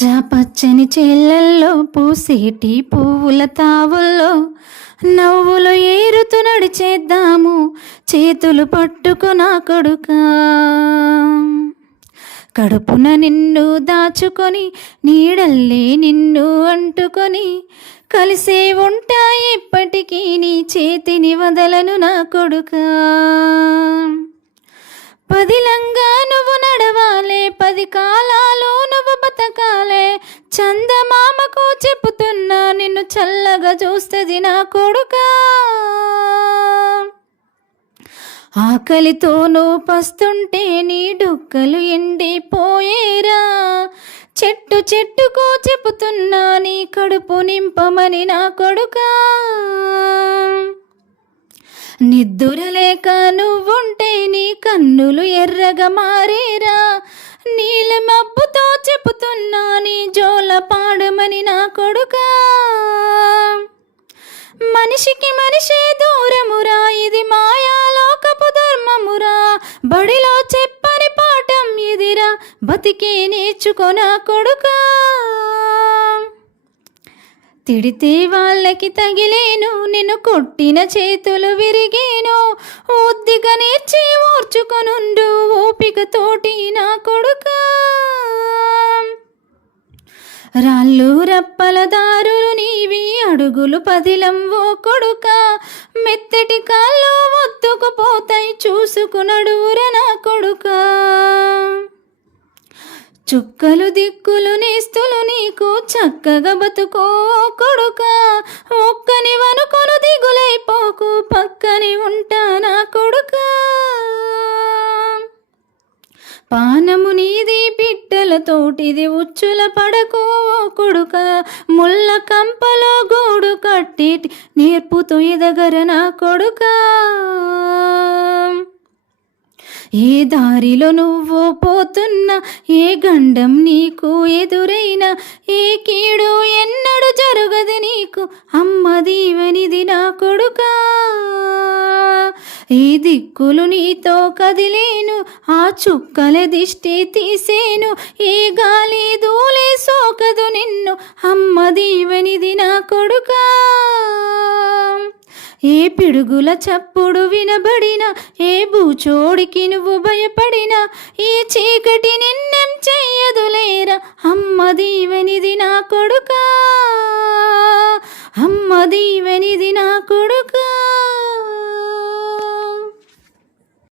పచ్చని చేలల్లో పూసేటి పువ్వుల తావుల్లో నవ్వులు ఏరుతూ నడిచేద్దాము చేతులు పట్టుకున్నా కొడుకా. కడుపున నిన్ను దాచుకొని నీడల్లే నిన్ను అంటుకొని కలిసే ఉంటా ఎప్పటికీ నీ చేతిని వదలను నా కొడుకా. పదిలంగా నువ్వు నడవాలే, 10 కాలాలు నువ్వు బతకాలే. చందమామకు చెప్పుతున్నా నిన్ను చల్లగా చూస్తుంది నా కొడుకా. ఆకలితో నువ్వు పస్తుంటే నీ డొక్కలు ఎండిపోయేరా. చెట్టు చెట్టుకు చెప్పుతున్నా నీ కడుపు నింపమని నా కొడుకా. నిద్దురలేక నువ్వుంటే నీ కన్నులు ఎర్రగా మారేరా. నీల మబ్బుతో చెప్పుతున్నా నీ జోల పాడమని నా కొడుకా. మనిషికి మనిషే దూరమురా, ఇది మాయాలోకపు ధర్మమురా. బడిలో చెప్పని పాఠం ఇదిరా, బతికి నేర్చుకోనా కొడుకా. తిడితే వాళ్ళకి తగిలేను, నిన్ను కొట్టిన చేతులు విరిగేను. ఒద్దిగా నేర్చి ఓర్చుకొనుండు ఓపికతోటి నా కొడుకా. రాళ్ళు రప్పల దారులు నీవి, అడుగులు పదిలం ఓ కొడుకా. మెత్తటి కాళ్ళు ఒత్తుకుపోతాయి చూసుకునడువుర నా కొడుకా. చుక్కలు దిక్కులు నేస్తులు నీకు చక్కగా బతుకో కొడుకా. ఒక్కని వనుకొను దిగులైపోకు, పక్కని ఉంటా నా కొడుకా. పానము నీది పిట్టలతోటిది, ఉచ్చుల పడకు కొడుకా. ముళ్ళ కంపలో గూడు కట్టి నేర్పుతూ ఎదగర నా కొడుకా. ఏ దారిలో నువ్వు పోతున్నా, ఏ గండం నీకు ఎదురైనా, ఏ కీడు ఎన్నడు జరగదు నీకు అమ్మ దీవెనిది నా కొడుకా. ఈ దిక్కులు నీతో కదిలేను, ఆ చుక్కల దిష్టి తీసేను. ఏ గాలి దూలే సోకదు నిన్ను అమ్మ దీవెనిది నా కొడుకా. ఏ పిడుగుల చప్పుడు వినబడిన, ఏ బూచోడికి నువ్వు భయపడిన, ఈ చీకటి నిన్నెం చెయ్యదులేరా అమ్మ దీవెనిది నా కొడుకా. అమ్మ దీవెనిది నా కొడుకా.